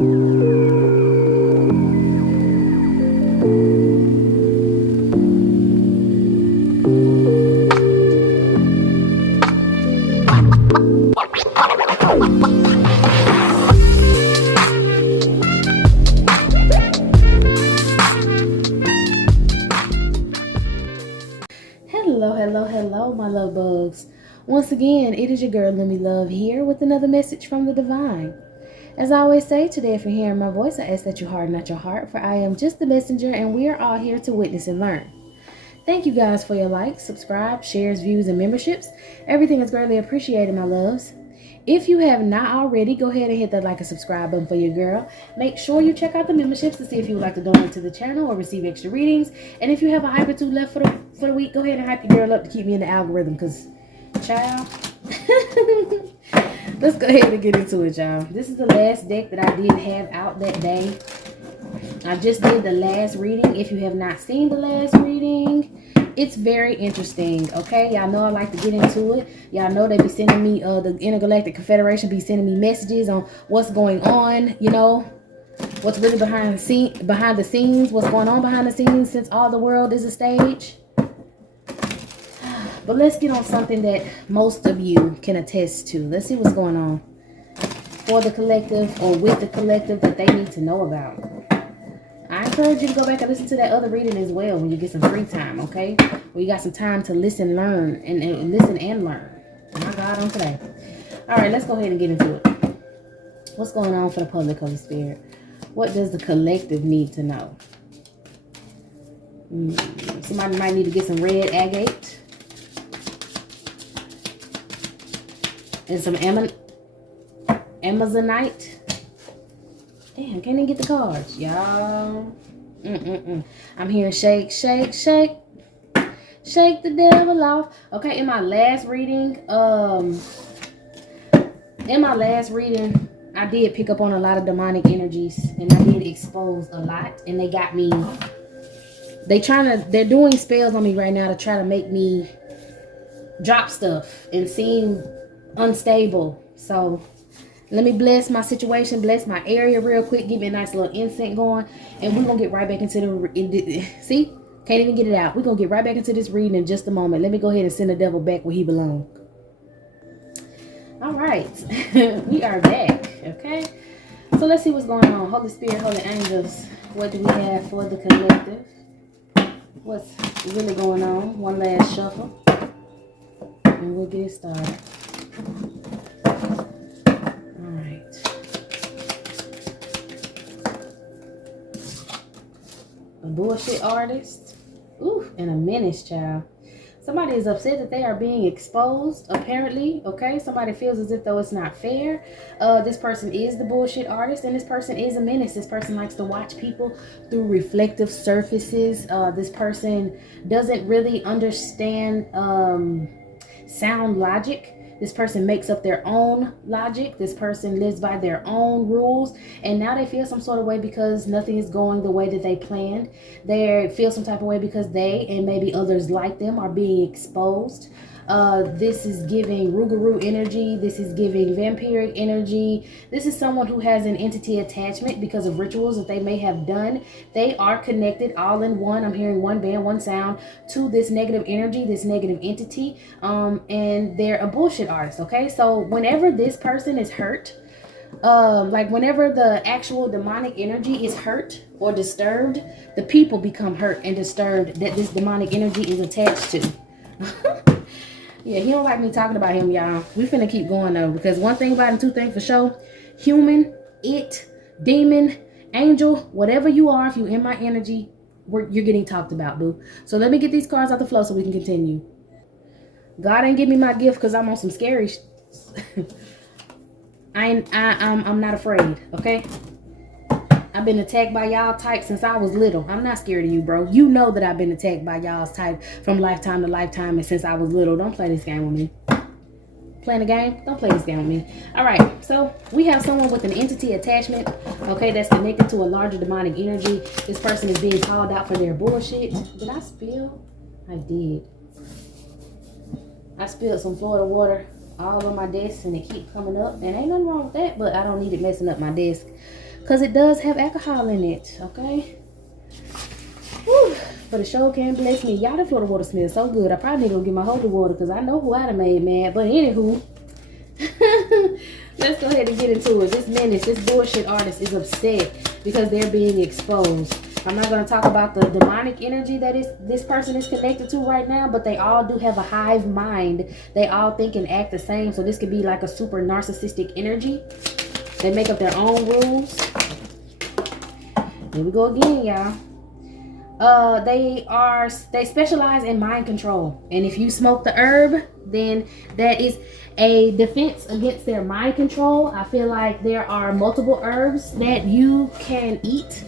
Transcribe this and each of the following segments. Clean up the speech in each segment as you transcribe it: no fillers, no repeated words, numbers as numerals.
Hello, my love bugs. Once again, it is your girl, Lemmy Love, here with another message from the divine. As I always say, today, if you're hearing my voice, I ask that you harden not your heart, for I am just the messenger, and we are all here to witness and learn. Thank you guys for your likes, subscribe, shares, views, and memberships. Everything is greatly appreciated, my loves. If you have not already, go ahead and hit that like and subscribe button for your girl. Make sure you check out the memberships to see if you would like to donate to the channel or receive extra readings. And if you have a hype or two left for the week, go ahead and hype your girl up to keep me in the algorithm, because, child, let's go ahead and get into it, y'all. This is the last deck that I did have out that day. I just did the last reading. If you have not seen the last reading, it's very interesting, okay? Y'all know I like to get into it. Y'all know they be sending me, the Intergalactic Confederation be sending me messages on what's going on, you know, what's really behind the scenes, what's going on behind the scenes, since all the world is a stage. But let's get on something that most of you can attest to. Let's see what's going on for the collective or with the collective that they need to know about. I encourage you to go back and listen to that other reading as well when you get some free time, okay? When you got some time to listen, learn, and listen and learn. My God, on today. All right, let's go ahead and get into it. What's going on for the public, Holy Spirit? What does the collective need to know? Somebody might need to get some red agate. And some Amazonite. Damn, can't even get the cards, y'all. I'm hearing shake, shake, shake. Shake the devil off. Okay, in my last reading, I did pick up on a lot of demonic energies, and I did expose a lot, and they got me. They're doing spells on me right now to try to make me drop stuff and seem unstable. So let me bless my situation, bless my area real quick, give me a nice little incense going, and we're going to get right back into the... See? Can't even get it out. We're going to get right back into this reading in just a moment. Let me go ahead and send the devil back where he belongs. All right. We are back, okay? So let's see what's going on. Holy Spirit, Holy Angels, what do we have for the collective? What's really going on? One last shuffle, and we'll get it started. A bullshit artist. Ooh, and a menace, child. Somebody is upset that they are being exposed, apparently. Okay, somebody feels as if though it's not fair. This person is the bullshit artist, and this person is a menace. This person likes to watch people through reflective surfaces. This person doesn't really understand sound logic. This person makes up their own logic. This person lives by their own rules. And now they feel some sort of way because nothing is going the way that they planned. They feel some type of way because they and maybe others like them are being exposed. This is giving Rougarou energy. This is giving Vampiric energy. This is someone who has an entity attachment because of rituals that they may have done. They are connected all in one. I'm hearing one band, one sound to this negative energy, this negative entity. And they're a bullshit artist, okay? So whenever this person is hurt, like whenever the actual demonic energy is hurt or disturbed, the people become hurt and disturbed that this demonic energy is attached to. Yeah, he don't like me talking about him, y'all. We finna keep going, though, because one thing about him, two things for sure. Human, demon, angel, whatever you are, if you're in my energy, you're getting talked about, boo. So let me get these cards out the flow so we can continue. God ain't give me my gift because I'm on some scary I'm not afraid, okay? I've been attacked by y'all type since I was little. I'm not scared of you, bro. You know that I've been attacked by y'all's type from lifetime to lifetime and since I was little. Don't play this game with me. Playing a game? Don't play this game with me. All right, so we have someone with an entity attachment, okay, that's connected to a larger demonic energy. This person is being called out for their bullshit. Did I spill? I did. I spilled some Florida water all on my desk and it keep coming up. And ain't nothing wrong with that, but I don't need it messing up my desk. because it does have alcohol in it, okay? Whew. But the show can bless me. Y'all, the Florida water smells so good. I probably need to go get my holy water because I know who I done made mad. But anywho, let's go ahead and get into it. This menace, this bullshit artist is upset because they're being exposed. I'm not going to talk about the demonic energy that this person is connected to right now, but they all do have a hive mind. They all think and act the same. So this could be like a super narcissistic energy. They make up their own rules. Here we go again, y'all. They specialize in mind control. And if you smoke the herb, then that is a defense against their mind control. I feel like there are multiple herbs that you can eat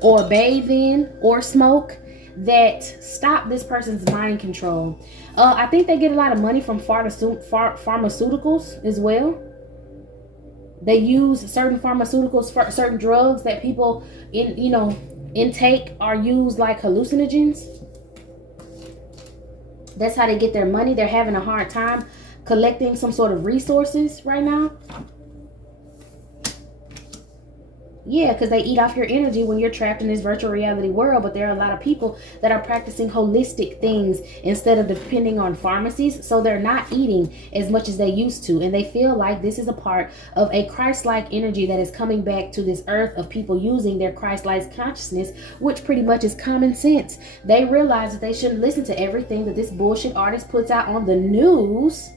or bathe in or smoke that stop this person's mind control. I think they get a lot of money from pharmaceuticals as well. They use certain pharmaceuticals for certain drugs that people intake are used like hallucinogens. That's how they get their money. They're having a hard time collecting some sort of resources right now. Yeah, because they eat off your energy when you're trapped in this virtual reality world. But there are a lot of people that are practicing holistic things instead of depending on pharmacies. So they're not eating as much as they used to. And they feel like this is a part of a Christ-like energy that is coming back to this earth of people using their Christ-like consciousness, which pretty much is common sense. They realize that they shouldn't listen to everything that this bullshit artist puts out on the news.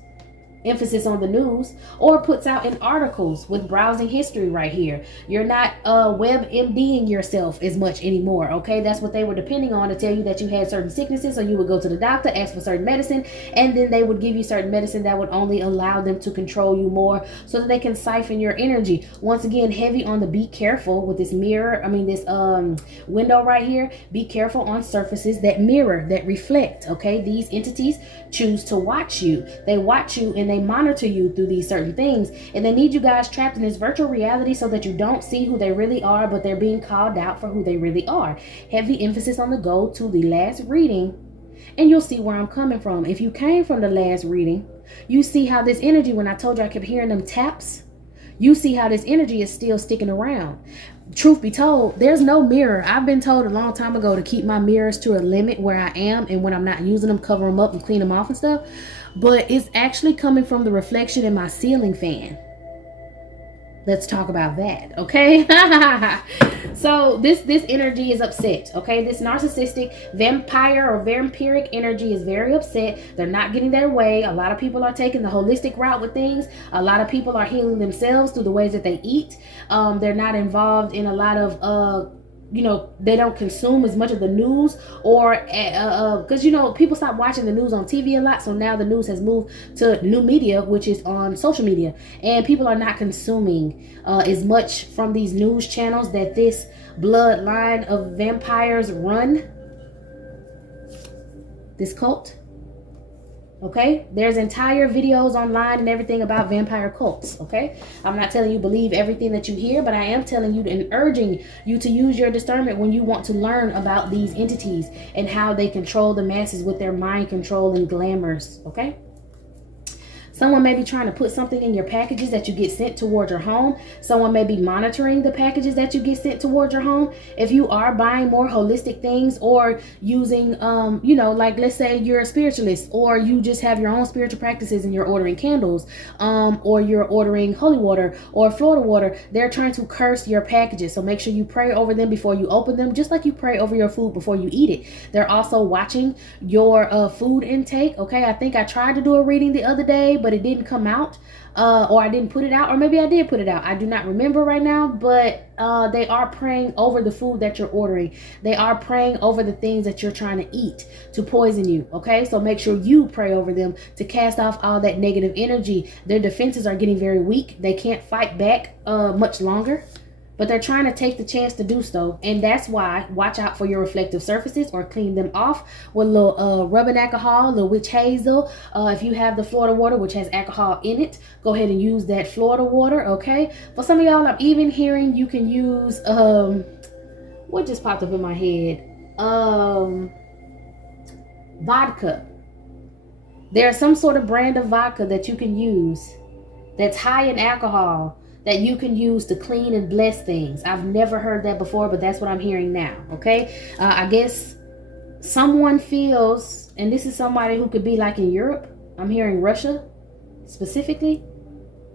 Emphasis on the news, or puts out in articles with browsing history right here. You're not web MDing yourself as much anymore, okay? That's what they were depending on to tell you that you had certain sicknesses, so you would go to the doctor, ask for certain medicine, and then they would give you certain medicine that would only allow them to control you more so that they can siphon your energy. Once again, heavy on the be careful with this mirror, this window right here. Be careful on surfaces that mirror, that reflect, okay? These entities choose to watch you. They watch you and they monitor you through these certain things, and they need you guys trapped in this virtual reality so that you don't see who they really are, but they're being called out for who they really are. Heavy emphasis on the go to the last reading, and you'll see where I'm coming from. If you came from the last reading, you see how this energy, when I told you I kept hearing them taps, you see how this energy is still sticking around. Truth be told, there's no mirror. I've been told a long time ago to keep my mirrors to a limit where I am, and when I'm not using them, cover them up and clean them off and stuff. But it's actually coming from the reflection in my ceiling fan. Let's talk about that, okay? So this energy is upset, okay? This narcissistic vampire or vampiric energy is very upset. They're not getting their way. A lot of people are taking the holistic route with things. A lot of people are healing themselves through the ways that they eat. They're not involved in a lot of they don't consume as much of the news, or because people stop watching the news on TV a lot, so now the news has moved to new media, which is on social media, and people are not consuming as much from these news channels that this bloodline of vampires run, this cult. Okay, there's entire videos online and everything about vampire cults. Okay, I'm not telling you believe everything that you hear, but I am telling you and urging you to use your discernment when you want to learn about these entities and how they control the masses with their mind control and glamours. Okay, someone may be trying to put something in your packages that you get sent toward your home. Someone may be monitoring the packages that you get sent toward your home. If you are buying more holistic things, or using, like let's say you're a spiritualist, or you just have your own spiritual practices and you're ordering candles, or you're ordering holy water or Florida water, they're trying to curse your packages. So make sure you pray over them before you open them, just like you pray over your food before you eat it. They're also watching your food intake. Okay, I think I tried to do a reading the other day, but it didn't come out, or I didn't put it out, or maybe I did put it out. I do not remember right now, but they are praying over the food that you're ordering. They are praying over the things that you're trying to eat to poison you. Okay, so make sure you pray over them to cast off all that negative energy. Their defenses are getting very weak. They can't fight back much longer, but they're trying to take the chance to do so. And that's why watch out for your reflective surfaces, or clean them off with a little rubbing alcohol, a little witch hazel. If you have the Florida water, which has alcohol in it, go ahead and use that Florida water. Okay, for some of y'all, I'm even hearing you can use what just popped up in my head, vodka. There's some sort of brand of vodka that you can use that's high in alcohol that you can use to clean and bless things. I've never heard that before, but that's what I'm hearing now. Okay. I guess someone feels, and this is somebody who could be like in Europe. I'm hearing Russia specifically.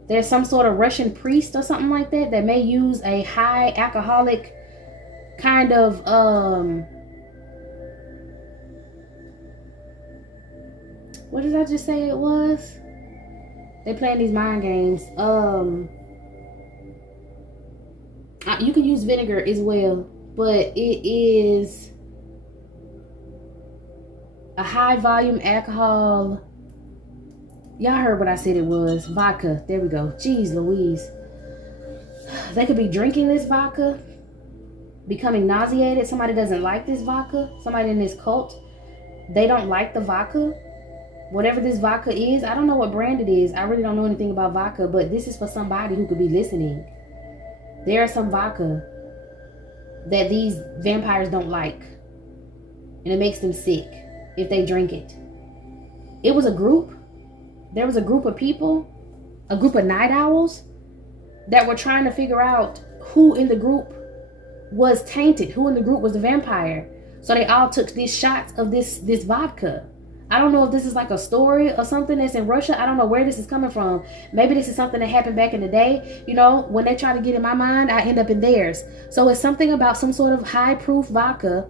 There's some sort of Russian priest or something like that that may use a high alcoholic kind of what did I just say it was? They playing these mind games. You can use vinegar as well, but it is a high volume alcohol. Y'all heard what I said it was. Vodka. There we go. Jeez Louise. They could be drinking this vodka, becoming nauseated. Somebody doesn't like this vodka. Somebody in this cult, they don't like the vodka. Whatever this vodka is, I don't know what brand it is. I really don't know anything about vodka, but this is for somebody who could be listening. There is some vodka that these vampires don't like, and it makes them sick if they drink it. It was a group. There was a group of people, a group of night owls that were trying to figure out who in the group was tainted, who in the group was the vampire. So they all took these shots of this vodka. I don't know if this is like a story or something that's in Russia. I don't know where this is coming from. Maybe this is something that happened back in the day. You know, when they try to get in my mind, I end up in theirs. So it's something about some sort of high proof vodka.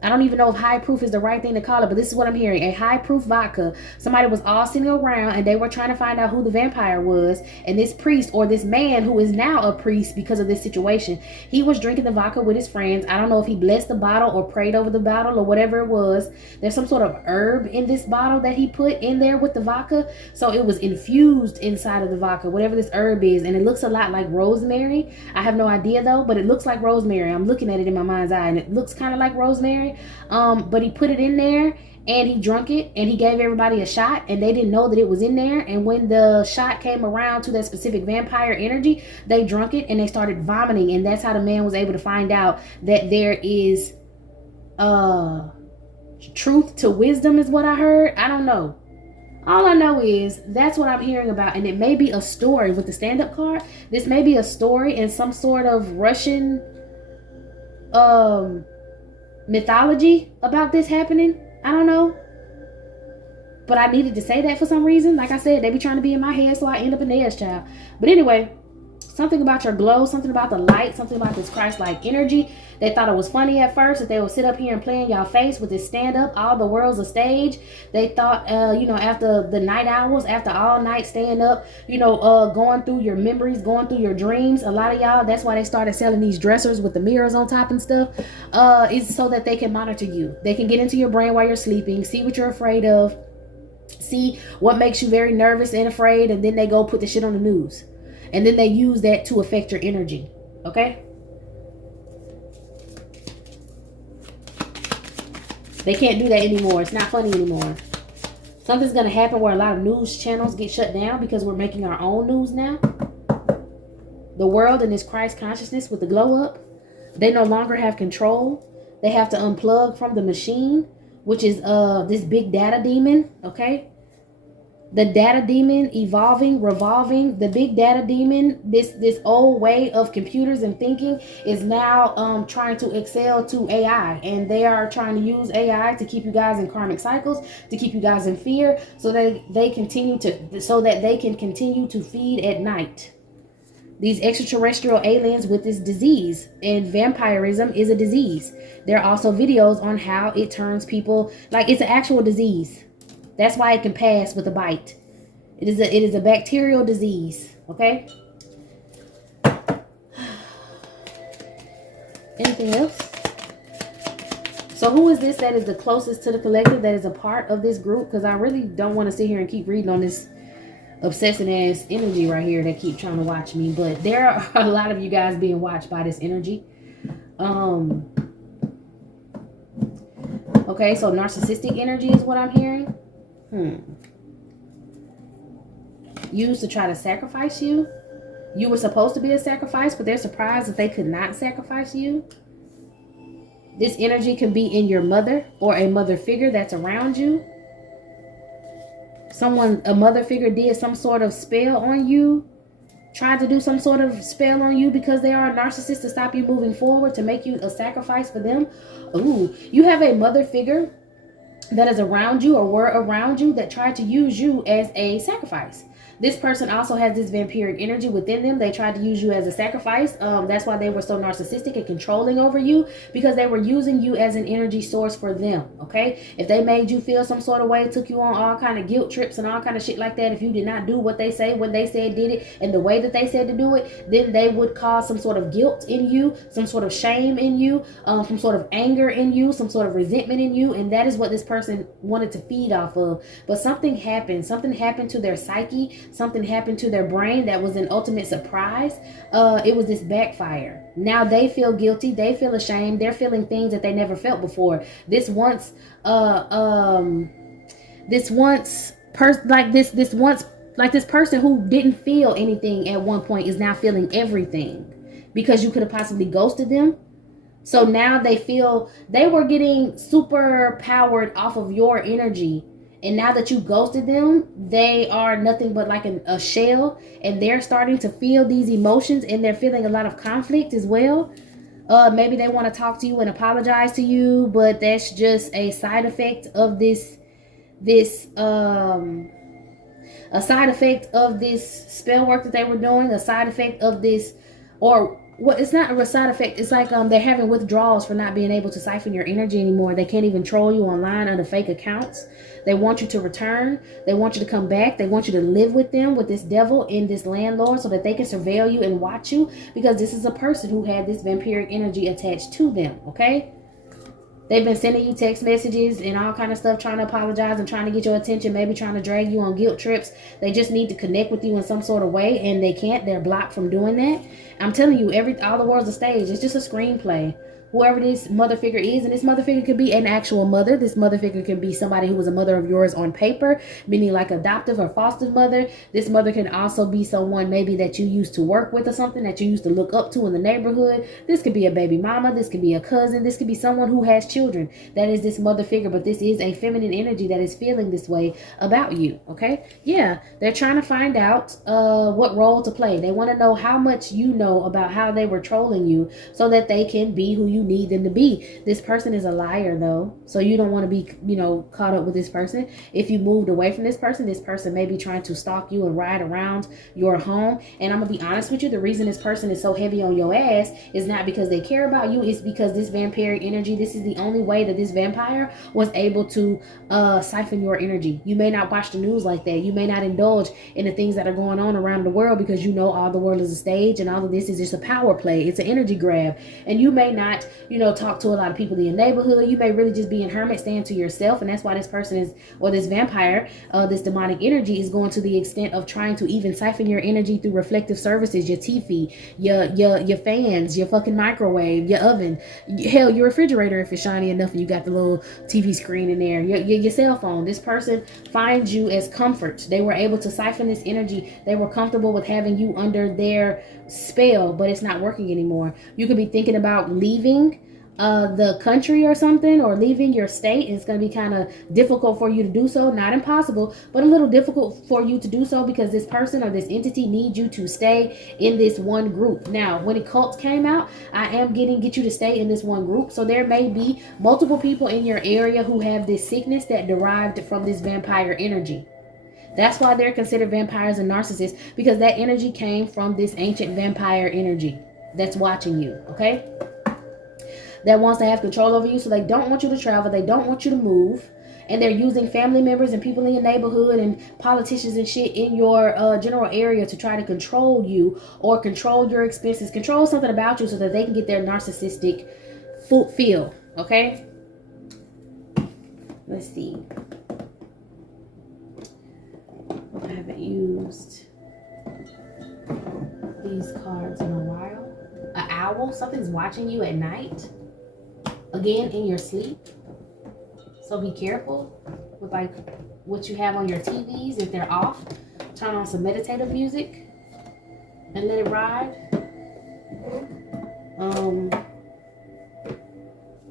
I don't even know if high proof is the right thing to call it, but this is what I'm hearing. A high proof vodka. Somebody was all sitting around and they were trying to find out who the vampire was. And this priest, or this man who is now a priest because of this situation, he was drinking the vodka with his friends. I don't know if he blessed the bottle or prayed over the bottle or whatever it was. There's some sort of herb in this bottle that he put in there with the vodka. So it was infused inside of the vodka, whatever this herb is. And it looks a lot like rosemary. I have no idea though, but it looks like rosemary. I'm looking at it in my mind's eye and it looks kind of like rosemary. But he put it in there and he drunk it and he gave everybody a shot and they didn't know that it was in there. And when the shot came around to that specific vampire energy, they drunk it and they started vomiting. And that's how the man was able to find out that there is truth to wisdom is what I heard. I don't know. All I know is that's what I'm hearing about. And it may be a story with the stand-up card. This may be a story in some sort of Russian mythology about this happening. I don't know, but I needed to say that for some reason. Like I said, they be trying to be in my head, so I end up in theirs, child. But anyway, something about your glow, something about the light, something about this Christ-like energy. They thought it was funny at first that they would sit up here and play in y'all face with this stand-up. All the world's a stage. They thought, you know, after the night hours, after all night staying up, you know, going through your memories, going through your dreams. A lot of y'all, that's why they started selling these dressers with the mirrors on top and stuff. Is so that they can monitor you. They can get into your brain while you're sleeping, see what you're afraid of, see what makes you very nervous and afraid, and then they go put the shit on the news. And then they use that to affect your energy. Okay? They can't do that anymore. It's not funny anymore. Something's going to happen where a lot of news channels get shut down because we're making our own news now. The world in this Christ consciousness with the glow up, they no longer have control. They have to unplug from the machine, which is this big data demon. Okay? The data demon evolving, revolving. The big data demon, this old way of computers and thinking is now trying to excel to AI. And they are trying to use AI to keep you guys in karmic cycles, to keep you guys in fear, so that they can continue to feed at night. These extraterrestrial aliens with this disease, and vampirism is a disease. There are also videos on how it turns people, like it's an actual disease. That's why it can pass with a bite. It is a bacterial disease. Okay. Anything else? So who is this that is the closest to the collective, that is a part of this group? Because I really don't want to sit here and keep reading on this obsessing ass energy right here that keep trying to watch me. But there are a lot of you guys being watched by this energy. Okay, so narcissistic energy is what I'm hearing. Used to try to sacrifice you. You were supposed to be a sacrifice, but they're surprised that they could not sacrifice you. This energy can be in your mother or a mother figure that's around you. A mother figure did some sort of spell on you tried to do some sort of spell on you because they are a narcissist to stop you moving forward, to make you a sacrifice for them. Ooh, you have a mother figure that is around you or were around you that tried to use you as a sacrifice. This person also has this vampiric energy within them. They tried to use you as a sacrifice. That's why they were so narcissistic and controlling over you, because they were using you as an energy source for them. Okay, if they made you feel some sort of way, took you on all kind of guilt trips and all kind of shit like that, if you did not do what they say when they said did it and the way that they said to do it, then they would cause some sort of guilt in you, some sort of shame in you, some sort of anger in you, some sort of resentment in you, and that is what this person wanted to feed off of. But something happened to their psyche. Something happened to their brain that was an ultimate surprise. It was this backfire. Now they feel guilty. They feel ashamed. They're feeling things that they never felt before. This person who didn't feel anything at one point is now feeling everything because you could have possibly ghosted them. So now they feel they were getting super powered off of your energy. And now that you ghosted them, they are nothing but like a shell, and they're starting to feel these emotions, and they're feeling a lot of conflict as well. Maybe they want to talk to you and apologize to you, but that's just a side effect of this side effect of this spell work that they were doing, a side effect of this, or what, it's not a side effect. It's like they're having withdrawals for not being able to siphon your energy anymore. They can't even troll you online under fake accounts. They want you to return. They want you to come back. They want you to live with them, with this devil and this landlord, so that they can surveil you and watch you, because this is a person who had this vampiric energy attached to them. Okay, they've been sending you text messages and all kind of stuff, trying to apologize and trying to get your attention, maybe trying to drag you on guilt trips. They just need to connect with you in some sort of way, and they can't. They're blocked from doing that. I'm telling you, all the world's a stage. It's just a screenplay. Whoever this mother figure is, and this mother figure could be an actual mother. This mother figure can be somebody who was a mother of yours on paper, meaning like adoptive or foster mother. This mother can also be someone maybe that you used to work with or something that you used to look up to in the neighborhood. This could be a baby mama. This could be a cousin. This could be someone who has children. That is this mother figure, but this is a feminine energy that is feeling this way about you. Okay, yeah, they're trying to find out what role to play. They want to know how much you know about how they were trolling you, so that they can be who you need them to be. This person is a liar though, so you don't want to be caught up with this person. If you moved away from this person may be trying to stalk you and ride around your home. And I'm gonna be honest with you, the reason this person is so heavy on your ass is not because they care about you. It's because this vampiric energy, this is the only way that this vampire was able to siphon your energy. You may not watch the news like that. You may not indulge in the things that are going on around the world, because you know all the world is a stage and all of this is just a power play. It's an energy grab. And you may not talk to a lot of people in your neighborhood. You may really just be in hermit, stand to yourself. And that's why this person is, or this vampire, this demonic energy is going to the extent of trying to even siphon your energy through reflective services, your TV, your fans, your fucking microwave, your oven, hell, your refrigerator if it's shiny enough and you got the little TV screen in there, your cell phone. This person finds you as comfort. They were able to siphon this energy. They were comfortable with having you under their spell, but it's not working anymore. You could be thinking about leaving the country or something, or leaving your state. It's going to be kind of difficult for you to do so. Not impossible, but a little difficult for you to do so, because this person or this entity needs you to stay in this one group. Now, when the cult came out, I am get you to stay in this one group. So there may be multiple people in your area who have this sickness that derived from this vampire energy. That's why they're considered vampires and narcissists, because that energy came from this ancient vampire energy that's watching you. Okay, that wants to have control over you. So they don't want you to travel. They don't want you to move. And they're using family members and people in your neighborhood and politicians and shit in your general area to try to control you, or control your expenses, control something about you, so that they can get their narcissistic feel. Okay? Let's see. I haven't used these cards in a while. An owl. Something's watching you at night. Again, in your sleep. So be careful with like what you have on your TVs. If they're off, turn on some meditative music and let it ride.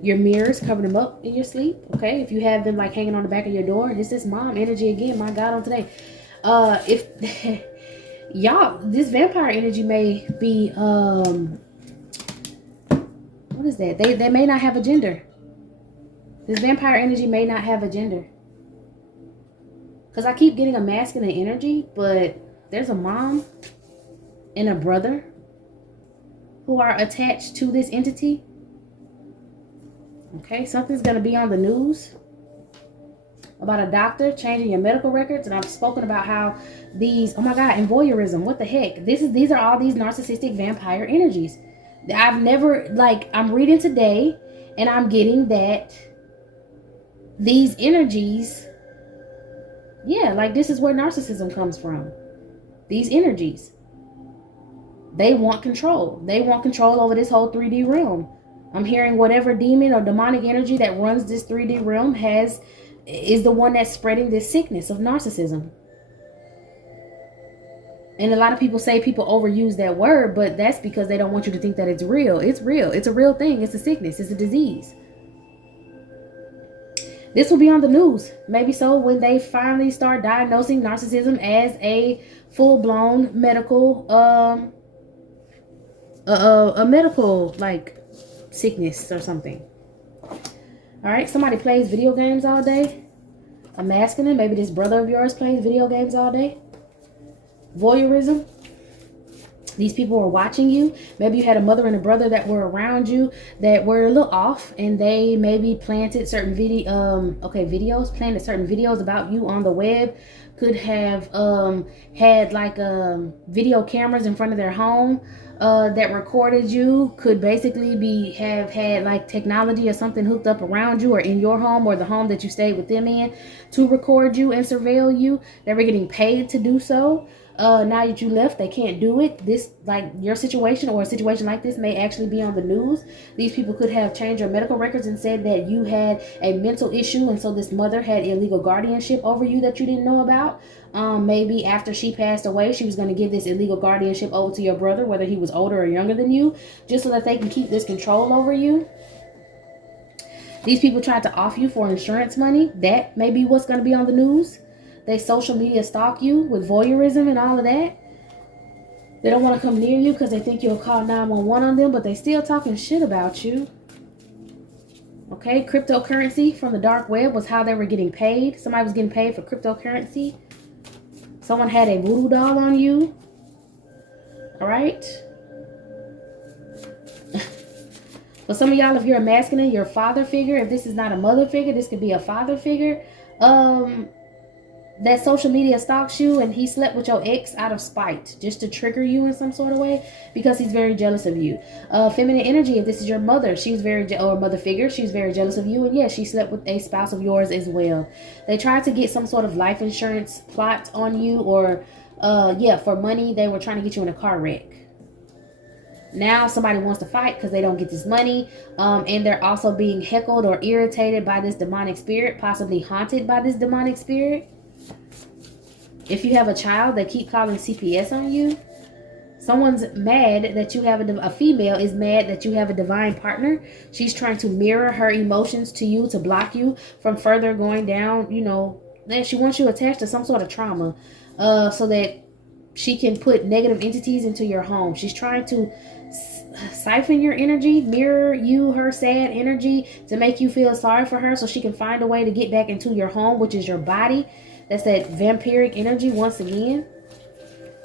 Your mirrors, cover them up in your sleep. Okay, if you have them like hanging on the back of your door, it's this mom energy again. My God, on today. If Y'all, this vampire energy may be, what is that? They may not have a gender. This vampire energy may not have a gender. Because I keep getting a masculine energy, but there's a mom and a brother who are attached to this entity. Okay, something's going to be on the news about a doctor changing your medical records. And I've spoken about how these, oh my God, and voyeurism, what the heck? These are all these narcissistic vampire energies. I've never, like, I'm reading today and I'm getting that these energies, yeah, like this is where narcissism comes from. These energies. They want control. They want control over this whole 3D realm. I'm hearing whatever demon or demonic energy that runs this 3D realm is the one that's spreading this sickness of narcissism. And a lot of people say people overuse that word, but that's because they don't want you to think that it's real. It's real. It's a real thing. It's a sickness. It's a disease. This will be on the news. Maybe so when they finally start diagnosing narcissism as a full-blown medical, a medical like sickness or something. All right. Somebody plays video games all day. A masculine. Maybe this brother of yours plays video games all day. Voyeurism. These people were watching you. Maybe you had a mother and a brother that were around you that were a little off, and they maybe planted certain planted certain videos about you on the web. Could have had like video cameras in front of their home that recorded you. Could basically have had like technology or something hooked up around you or in your home or the home that you stayed with them in to record you and surveil you. They were getting paid to do so. Now that you left, they can't do it. This, like your situation or a situation like this, may actually be on the news. These people could have changed your medical records and said that you had a mental issue, and so this mother had illegal guardianship over you that you didn't know about. Maybe after she passed away, she was going to give this illegal guardianship over to your brother, whether he was older or younger than you, just so that they can keep this control over you. These people tried to off you for insurance money. That may be what's going to be on the news. They social media stalk you with voyeurism and all of that. They don't want to come near you because they think you'll call 911 on them, but they still talking shit about you. Okay, cryptocurrency from the dark web was how they were getting paid. Somebody was getting paid for cryptocurrency. Someone had a voodoo doll on you. All right. For some of y'all, if you're a masculine, you're a father figure. If this is not a mother figure, this could be a father figure. That social media stalks you, and he slept with your ex out of spite, just to trigger you in some sort of way, because he's very jealous of you. Feminine energy, if this is your mother, she's or mother figure, she's very jealous of you, and yes, she slept with a spouse of yours as well. They tried to get some sort of life insurance plot on you, or for money. They were trying to get you in a car wreck. Now somebody wants to fight because they don't get this money, and they're also being heckled or irritated by this demonic spirit, possibly haunted by this demonic spirit. If you have a child, they keep calling CPS on you. Someone's mad that you have a female is mad that you have a divine partner. She's trying to mirror her emotions to you to block you from further going down. You know, she wants you attached to some sort of trauma, so that she can put negative entities into your home. She's trying to siphon your energy, mirror you, her sad energy, to make you feel sorry for her, so she can find a way to get back into your home, which is your body. That's that vampiric energy once again.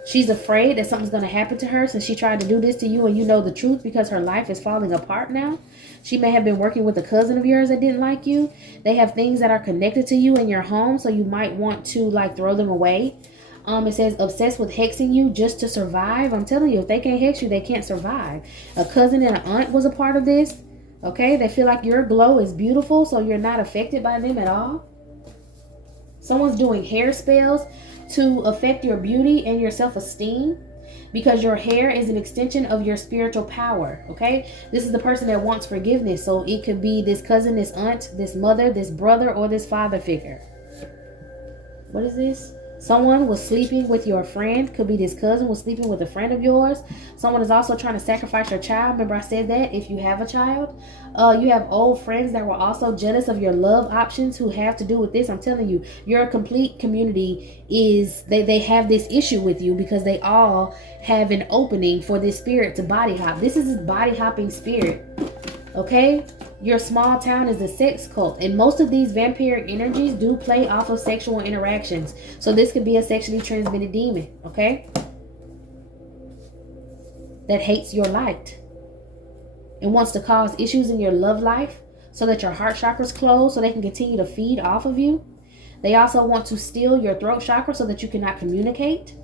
She's afraid that something's going to happen to her since she tried to do this to you and you know the truth, because her life is falling apart now. She may have been working with a cousin of yours that didn't like you. They have things that are connected to you in your home, so you might want to like throw them away. It says obsessed with hexing you just to survive. I'm telling you, if they can't hex you, they can't survive. A cousin and an aunt was a part of this. Okay, they feel like your glow is beautiful, so you're not affected by them at all. Someone's doing hair spells to affect your beauty and your self-esteem, because your hair is an extension of your spiritual power. Okay, this is the person that wants forgiveness, so it could be this cousin, this aunt, this mother, this brother, or this father figure. What is this? Someone was sleeping with your friend. Could be this cousin was sleeping with a friend of yours. Someone is also trying to sacrifice your child. Remember I said that if you have a child. You have old friends that were also jealous of your love options who have to do with this. I'm telling you, your complete community is, they have this issue with you because they all have an opening for this spirit to body hop. This is a body hopping spirit. Okay? Your small town is a sex cult, and most of these vampiric energies do play off of sexual interactions. So this could be a sexually transmitted demon, okay? That hates your light and wants to cause issues in your love life so that your heart chakras close so they can continue to feed off of you. They also want to steal your throat chakra so that you cannot communicate.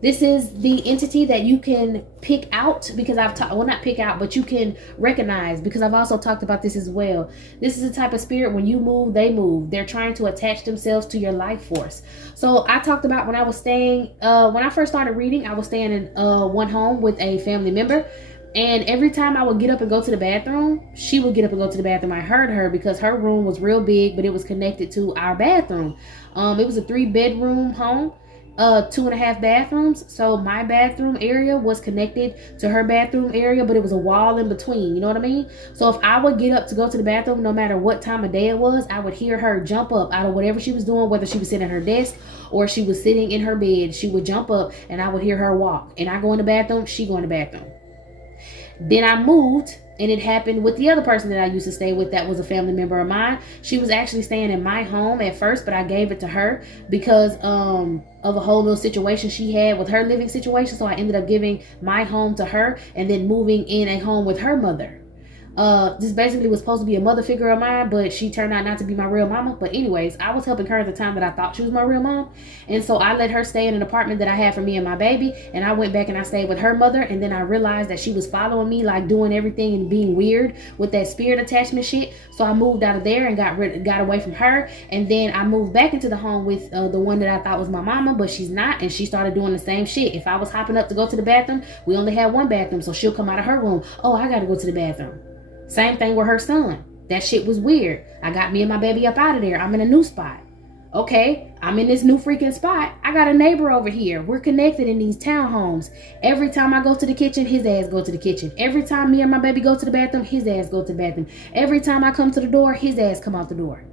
This is the entity that you can pick out because well, not pick out, but you can recognize because I've also talked about this as well. This is the type of spirit when you move, they move. They're trying to attach themselves to your life force. So I talked about when I was staying, when I first started reading, I was staying in one home with a family member. And every time I would get up and go to the bathroom, she would get up and go to the bathroom. I heard her because her room was real big, but it was connected to our bathroom. It was a 3-bedroom home. 2.5 bathrooms. So my bathroom area was connected to her bathroom area, but it was a wall in between. You know what I mean? So if I would get up to go to the bathroom, no matter what time of day it was, I would hear her jump up out of whatever she was doing, whether she was sitting at her desk or she was sitting in her bed. She would jump up and I would hear her walk. And I go in the bathroom, she go in the bathroom. Then I moved, and it happened with the other person that I used to stay with that was a family member of mine. She was actually staying in my home at first, but I gave it to her because of a whole little situation she had with her living situation. So I ended up giving my home to her and then moving in a home with her mother. This basically was supposed to be a mother figure of mine, but she turned out not to be my real mama. But anyways, I was helping her at the time that I thought she was my real mom. And so I let her stay in an apartment that I had for me and my baby. And I went back and I stayed with her mother. And then I realized that she was following me, like doing everything and being weird with that spirit attachment shit. So I moved out of there and got away from her. And then I moved back into the home with the one that I thought was my mama, but she's not. And she started doing the same shit. If I was hopping up to go to the bathroom, we only had one bathroom. So she'll come out of her room. Oh, I got to go to the bathroom. Same thing with her son. That shit was weird. I got me and my baby up out of there. I'm in a new spot. Okay, I'm in this new freaking spot. I got a neighbor over here. We're connected in these townhomes. Every time I go to the kitchen, his ass go to the kitchen. Every time me and my baby go to the bathroom, his ass go to the bathroom. Every time I come to the door, his ass come out the door.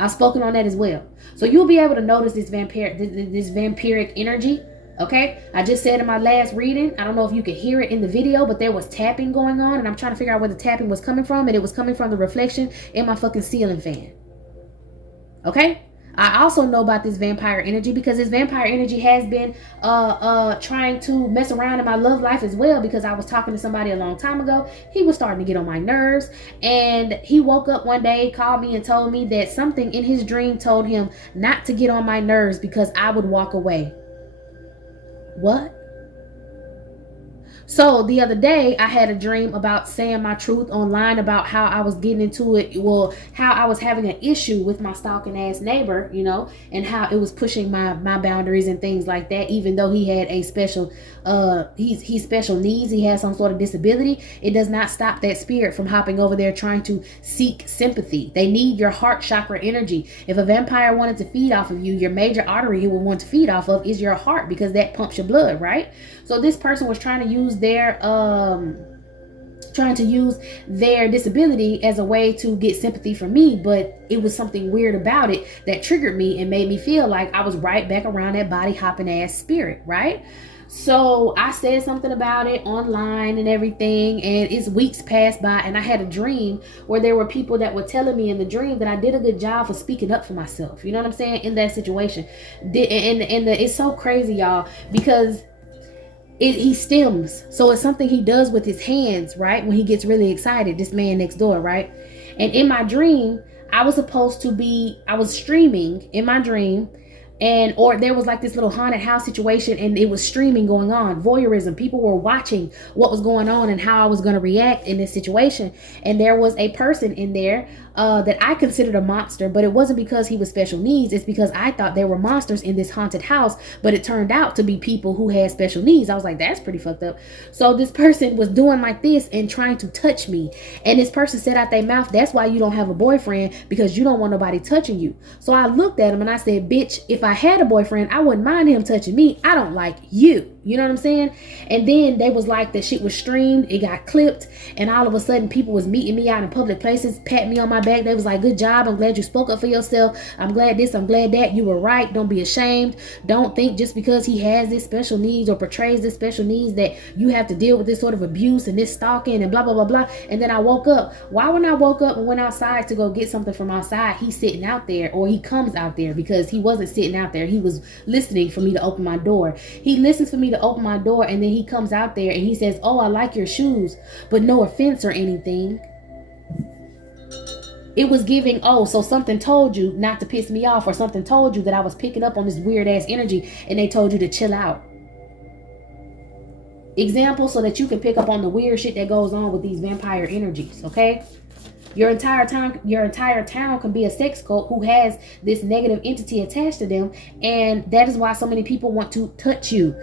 I've spoken on that as well. So you'll be able to notice this vampiric energy. Okay, I just said in my last reading, I don't know if you could hear it in the video, but there was tapping going on, and I'm trying to figure out where the tapping was coming from, and it was coming from the reflection in my fucking ceiling fan. Okay, I also know about this vampire energy because this vampire energy has been trying to mess around in my love life as well, because I was talking to somebody a long time ago. He was starting to get on my nerves, and he woke up one day, called me and told me that something in his dream told him not to get on my nerves because I would walk away. What? So the other day I had a dream about saying my truth online about how I was getting into it. Well, how I was having an issue with my stalking ass neighbor, you know, and how it was pushing my boundaries and things like that, even though he had a special, he's special needs. He has some sort of disability. It does not stop that spirit from hopping over there trying to seek sympathy. They need your heart chakra energy. If a vampire wanted to feed off of you, your major artery he would want to feed off of is your heart, because that pumps your blood, right? So this person was trying to use their disability as a way to get sympathy from me, but it was something weird about it that triggered me and made me feel like I was right back around that body hopping ass spirit, right? So I said something about it online and everything, and it's weeks passed by, and I had a dream where there were people that were telling me in the dream that I did a good job for speaking up for myself. You know what I'm saying? In that situation. It's so crazy, y'all, because he stems. So it's something he does with his hands, right? When he gets really excited, this man next door, right? And in my dream, I was streaming in my dream And or there was like this little haunted house situation and it was streaming going on, voyeurism. People were watching what was going on and how I was going to react in this situation. And there was a person in there that I considered a monster, but it wasn't because he was special needs. It's because I thought there were monsters in this haunted house, but it turned out to be people who had special needs. I was like, that's pretty fucked up. So this person was doing like this and trying to touch me, and this person said out their mouth, that's why you don't have a boyfriend, because you don't want nobody touching you. So I looked at him and I said, bitch, if I had a boyfriend, I wouldn't mind him touching me. I don't like you. You know what I'm saying? And then they was like, the shit was streamed, it got clipped, and all of a sudden people was meeting me out in public places, patting me on my back. They was like, good job, I'm glad you spoke up for yourself, I'm glad this, I'm glad that, you were right, don't be ashamed, don't think just because he has this special needs or portrays this special needs that you have to deal with this sort of abuse and this stalking and blah blah blah blah. And then I woke up. Why when I woke up and went outside to go get something from outside, he's sitting out there, or he comes out there, because he wasn't sitting out there, he was listening for me to open my door. He listens for me to open my door, and then he comes out there and he says, oh, I like your shoes, but no offense or anything. It was giving, oh, so something told you not to piss me off, or something told you that I was picking up on this weird ass energy and they told you to chill out. Example, so that you can pick up on the weird shit that goes on with these vampire energies, okay? Your entire town can be a sex cult who has this negative entity attached to them, and that is why so many people want to touch you.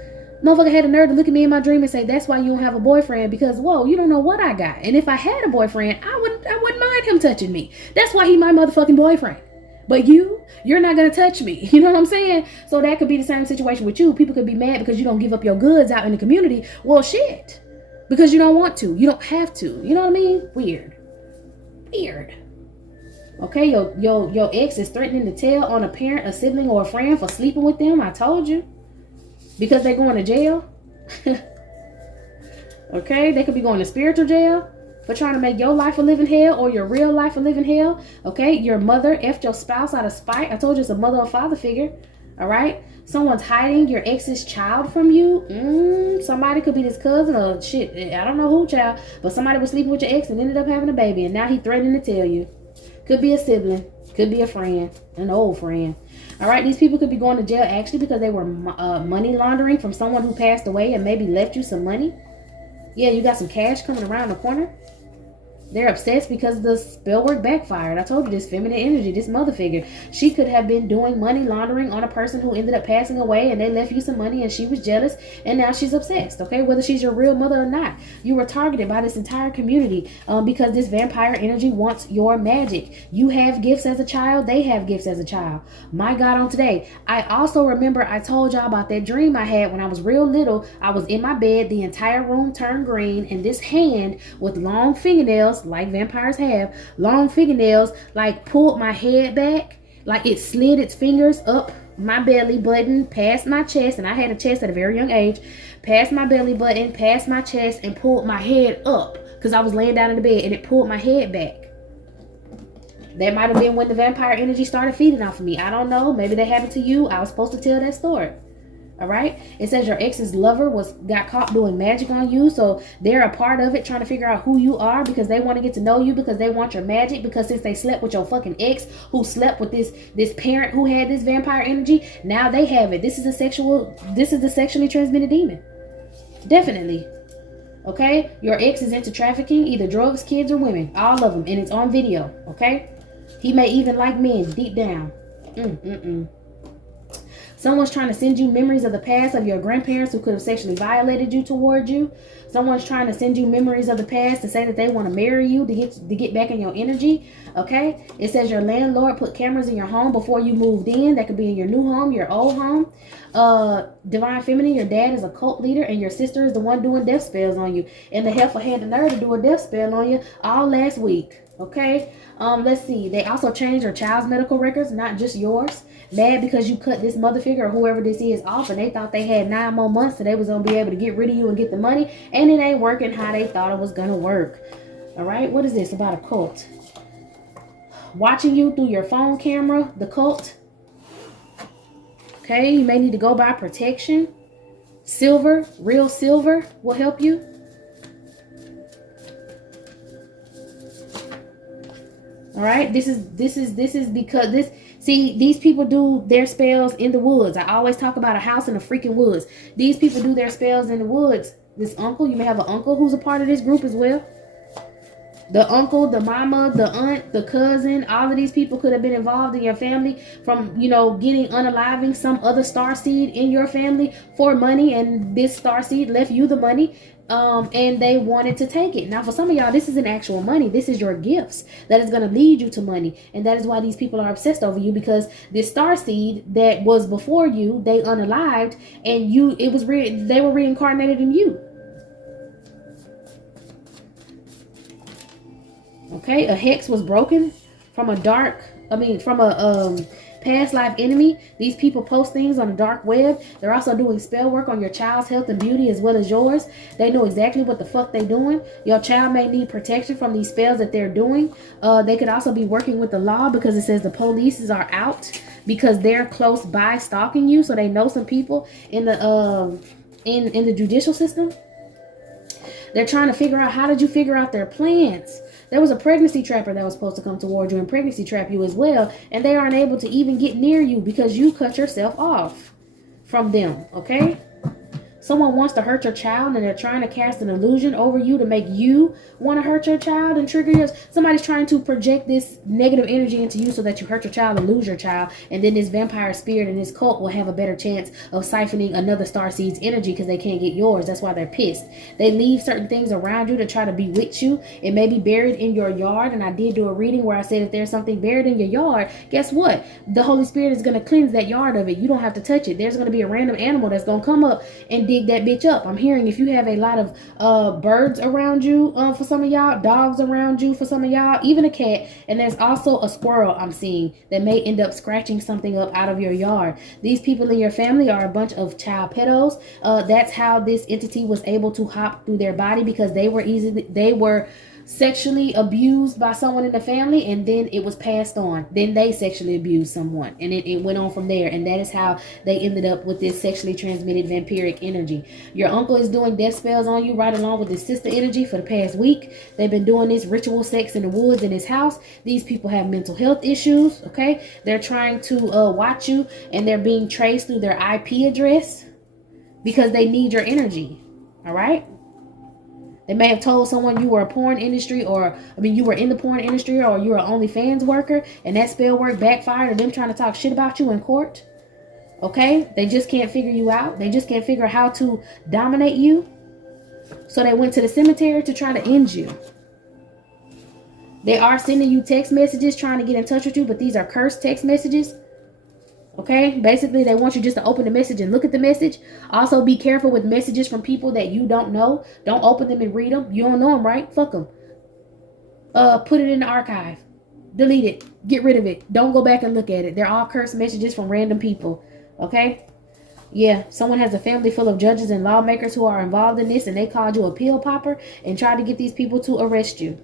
Motherfucker had the nerve to look at me in my dream and say, that's why you don't have a boyfriend, because, whoa, you don't know what I got. And if I had a boyfriend, I wouldn't mind him touching me. That's why he my motherfucking boyfriend. But you're not going to touch me. You know what I'm saying? So that could be the same situation with you. People could be mad because you don't give up your goods out in the community. Well, shit. Because you don't want to. You don't have to. You know what I mean? Weird. Okay, your ex is threatening to tell on a parent, a sibling, or a friend for sleeping with them. I told you. Because they're going to jail. Okay, they could be going to spiritual jail for trying to make your life a living hell, or your real life a living hell. Okay, your mother effed your spouse out of spite. I told you it's a mother or father figure. All right, someone's hiding your ex's child from you. Somebody could be this cousin or shit, I don't know who, child, but somebody was sleeping with your ex and ended up having a baby, and now he threatening to tell you. Could be a sibling, could be a friend, an old friend. All right, these people could be going to jail actually because they were money laundering from someone who passed away and maybe left you some money. Yeah, you got some cash coming around the corner. They're obsessed because the spell work backfired. I told you, this feminine energy, this mother figure. She could have been doing money laundering on a person who ended up passing away, and they left you some money and she was jealous, and now she's obsessed, okay? Whether she's your real mother or not. You were targeted by this entire community because this vampire energy wants your magic. You have gifts as a child. They have gifts as a child. My God, on today. I also remember I told y'all about that dream I had when I was real little. I was in my bed. The entire room turned green, and this hand with long fingernails, like vampires have, long fingernails, like pulled my head back, like it slid its fingers up my belly button, past my chest, and I had a chest at a very young age, past my belly button, past my chest, and pulled my head up, because I was laying down in the bed, and it pulled my head back. That might have been when the vampire energy started feeding off of me. I don't know. Maybe that happened to you. I was supposed to tell that story. All right. It says your ex's lover got caught doing magic on you. So they're a part of it, trying to figure out who you are, because they want to get to know you, because they want your magic, because since they slept with your fucking ex who slept with this parent who had this vampire energy, now they have it. This is the sexually transmitted demon. Definitely. Okay. Your ex is into trafficking, either drugs, kids, or women. All of them. And it's on video. Okay. He may even like men deep down. Someone's trying to send you memories of the past of your grandparents who could have sexually violated you toward you. Someone's trying to send you memories of the past to say that they want to marry you to get back in your energy. Okay. It says your landlord put cameras in your home before you moved in. That could be in your new home, your old home. Divine Feminine, your dad is a cult leader, and your sister is the one doing death spells on you. And the heifer had the nerve to do a death spell on you all last week. Okay. Let's see. They also changed your child's medical records, not just yours. Mad because you cut this mother figure or whoever this is off, and they thought they had 9 more months so they was gonna be able to get rid of you and get the money, and it ain't working how they thought it was gonna work. All right. What is this about a cult? Watching you through your phone camera, the cult. Okay. You may need to go buy protection. Silver, real silver will help you. All right, this is because this, See, these people do their spells in the woods. I always talk about a house in the freaking woods. These people do their spells in the woods. This uncle, you may have an uncle who's a part of this group as well. The uncle, the mama, the aunt, the cousin, all of these people could have been involved in your family from, you know, getting unaliving some other starseed in your family for money, and this starseed left you the money, and they wanted to take it. Now, for some of y'all, this isn't actual money. This is your gifts that is going to lead you to money, and that is why these people are obsessed over you, because this starseed that was before you, they unalived, and they were reincarnated in you. Okay, a hex was broken from a past life enemy. These people post things on the dark web. They're also doing spell work on your child's health and beauty as well as yours. They know exactly what the fuck they're doing. Your child may need protection from these spells that they're doing. They could also be working with the law, because it says the police are out because they're close by stalking you. So they know some people in the in the judicial system. They're trying to figure out, how did you figure out their plans? There was a pregnancy trapper that was supposed to come toward you and pregnancy trap you as well. And they aren't able to even get near you because you cut yourself off from them, okay? Someone wants to hurt your child, and they're trying to cast an illusion over you to make you want to hurt your child and trigger yours. Somebody's trying to project this negative energy into you so that you hurt your child and lose your child. And then this vampire spirit and this cult will have a better chance of siphoning another starseed's energy because they can't get yours. That's why they're pissed. They leave certain things around you to try to bewitch you. It may be buried in your yard. And I did do a reading where I said if there's something buried in your yard, guess what? The Holy Spirit is going to cleanse that yard of it. You don't have to touch it. There's going to be a random animal that's going to come up and dig that bitch up. I'm hearing if you have a lot of birds around you, for some of y'all, dogs around you for some of y'all, even a cat, and there's also a squirrel I'm seeing that may end up scratching something up out of your yard. These people in your family are a bunch of child pedos. That's how this entity was able to hop through their body, because they were sexually abused by someone in the family, and then it was passed on. Then they sexually abused someone, and it went on from there, and that is how they ended up with this sexually transmitted vampiric energy. Your uncle is doing death spells on you right along with his sister energy for the past week. They've been doing this ritual sex in the woods in his house. These people have mental health issues, okay? They're trying to watch you, and they're being traced through their IP address because they need your energy, all right? They may have told someone you were you were in the porn industry, or you were an OnlyFans worker, and that spell work backfired, or them trying to talk shit about you in court. Okay? They just can't figure you out. They just can't figure out how to dominate you. So they went to the cemetery to try to end you. They are sending you text messages trying to get in touch with you, but these are cursed text messages. Okay, basically they want you just to open the message and look at the message. Also be careful with messages from people that you don't know. Don't open them and read them. You don't know them, right? Fuck them. Put it in the archive. Delete it. Get rid of it. Don't go back and look at it. They're all cursed messages from random people. Okay? Yeah, someone has a family full of judges and lawmakers who are involved in this, and they called you a pill popper and tried to get these people to arrest you.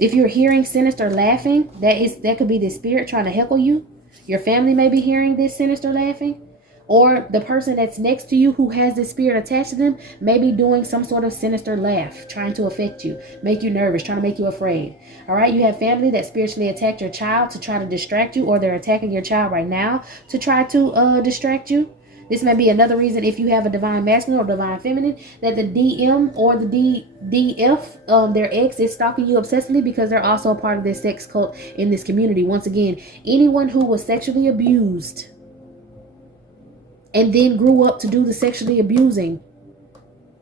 If you're hearing sinister laughing, that could be the spirit trying to heckle you. Your family may be hearing this sinister laughing, or the person that's next to you who has this spirit attached to them may be doing some sort of sinister laugh, trying to affect you, make you nervous, trying to make you afraid. All right, you have family that spiritually attacked your child to try to distract you, or they're attacking your child right now to try to distract you. This may be another reason, if you have a divine masculine or divine feminine, that the DM or the DF, their ex, is stalking you obsessively, because they're also a part of this sex cult in this community. Once again, anyone who was sexually abused and then grew up to do the sexually abusing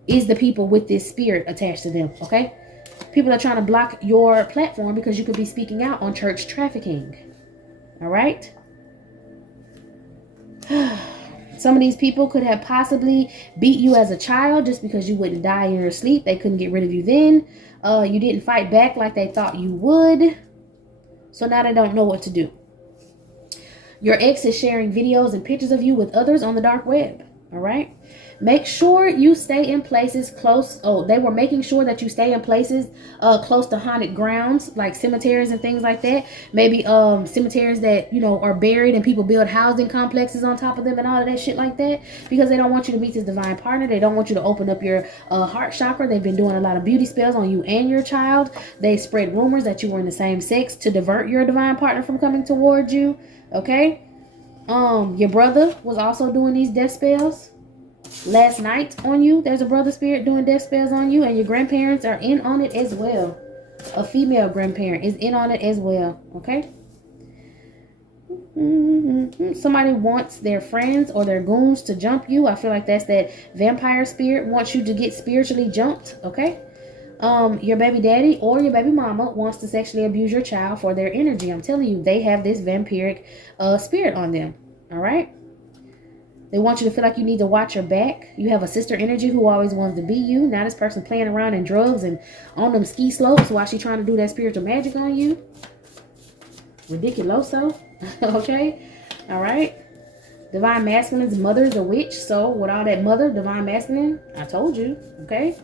is the people with this spirit attached to them, okay? People are trying to block your platform because you could be speaking out on church trafficking, all right? Some of these people could have possibly beat you as a child just because you wouldn't die in your sleep. They couldn't get rid of you then. You didn't fight back like they thought you would. So now they don't know what to do. Your ex is sharing videos and pictures of you with others on the dark web. All right. Make sure you stay in places close. Oh, they were making sure that you stay in places close to haunted grounds, like cemeteries and things like that. Maybe cemeteries that, you know, are buried and people build housing complexes on top of them and all of that shit like that, because they don't want you to meet this divine partner. They don't want you to open up your heart chakra. They've been doing a lot of beauty spells on you and your child. They spread rumors that you were in the same sex to divert your divine partner from coming towards you. Okay. Your brother was also doing these death spells last night on you. There's a brother spirit doing death spells on you, and your grandparents are in on it as well. A female grandparent is in on it as well. Okay. Somebody wants their friends or their goons to jump you. I feel like that's that vampire spirit wants you to get spiritually jumped. Okay. Your baby daddy or your baby mama wants to sexually abuse your child for their energy. I'm telling you, they have this vampiric spirit on them. All right. They want you to feel like you need to watch your back. You have a sister energy who always wants to be you. Now this person playing around in drugs and on them ski slopes while she trying to do that spiritual magic on you. Ridiculoso. Okay. All right. Divine masculine's mother is a witch. So with all that mother, divine masculine, I told you. Okay.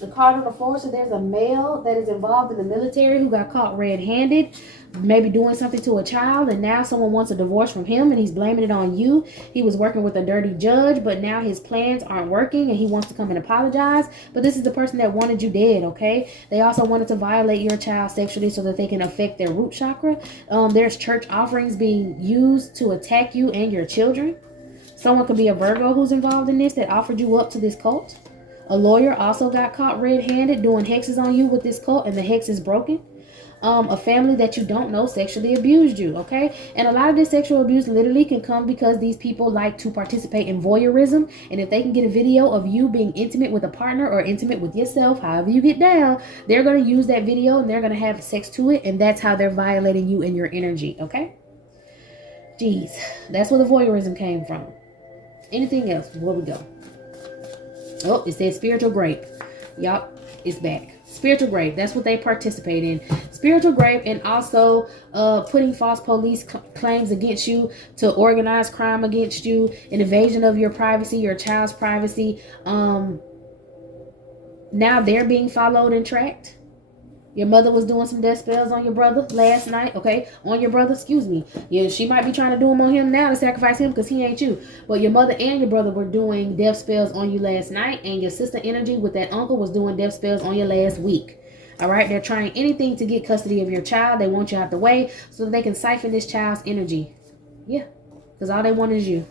The card on the floor, so there's a male that is involved in the military who got caught red-handed, maybe doing something to a child, and now someone wants a divorce from him and he's blaming it on you. He was working with a dirty judge, but now his plans aren't working and he wants to come and apologize. But this is the person that wanted you dead, okay? They also wanted to violate your child sexually so that they can affect their root chakra. There's church offerings being used to attack you and your children. Someone could be a Virgo who's involved in this that offered you up to this cult. A lawyer also got caught red-handed doing hexes on you with this cult, and the hex is broken. A family that you don't know sexually abused you, okay? And a lot of this sexual abuse literally can come because these people like to participate in voyeurism, and if they can get a video of you being intimate with a partner or intimate with yourself, however you get down, they're going to use that video and they're going to have sex to it, and that's how they're violating you and your energy, okay? Jeez, that's where the voyeurism came from. Anything else? Where we go? Oh, it says spiritual grape. Yup, it's back. Spiritual grape. That's what they participate in. Spiritual grape, and also putting false police claims against you, to organize crime against you, an invasion of your privacy, your child's privacy. Now they're being followed and tracked. Your mother was doing some death spells on your brother last night, okay? On your brother, excuse me. Yeah, she might be trying to do them on him now to sacrifice him because he ain't you. But your mother and your brother were doing death spells on you last night, and your sister energy with that uncle was doing death spells on you last week. All right? They're trying anything to get custody of your child. They want you out the way so that they can siphon this child's energy. Yeah, because all they want is you.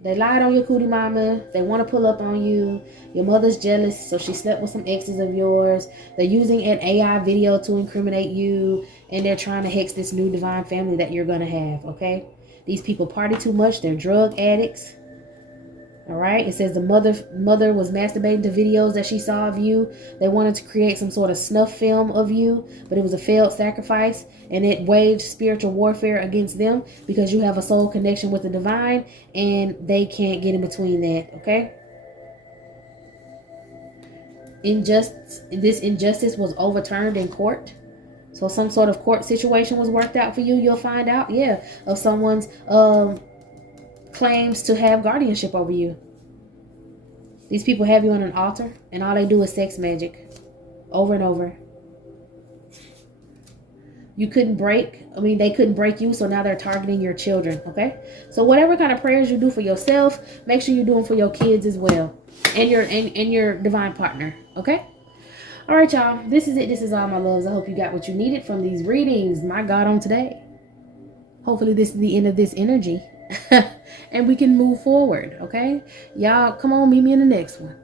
They lied on your cootie mama. They want to pull up on you. Your mother's jealous, so she slept with some exes of yours. They're using an AI video to incriminate you, and they're trying to hex this new divine family that you're going to have, okay? These people party too much. They're drug addicts. All right. It says the mother was masturbating to videos that she saw of you. They wanted to create some sort of snuff film of you, but it was a failed sacrifice, and it waged spiritual warfare against them because you have a soul connection with the divine, and they can't get in between that. Okay. This injustice was overturned in court. So some sort of court situation was worked out for you. You'll find out, yeah, of someone's claims to have guardianship over you. These people have you on an altar, and all they do is sex magic over and over. They couldn't break you, so now they're targeting your children, okay? So whatever kind of prayers you do for yourself, make sure you do them for your kids as well, and your divine partner, okay? All right, y'all, this is it. This is all, my loves. I hope you got what you needed from these readings. My God, on today. Hopefully this is the end of this energy. And we can move forward, okay? Y'all, come on, meet me in the next one.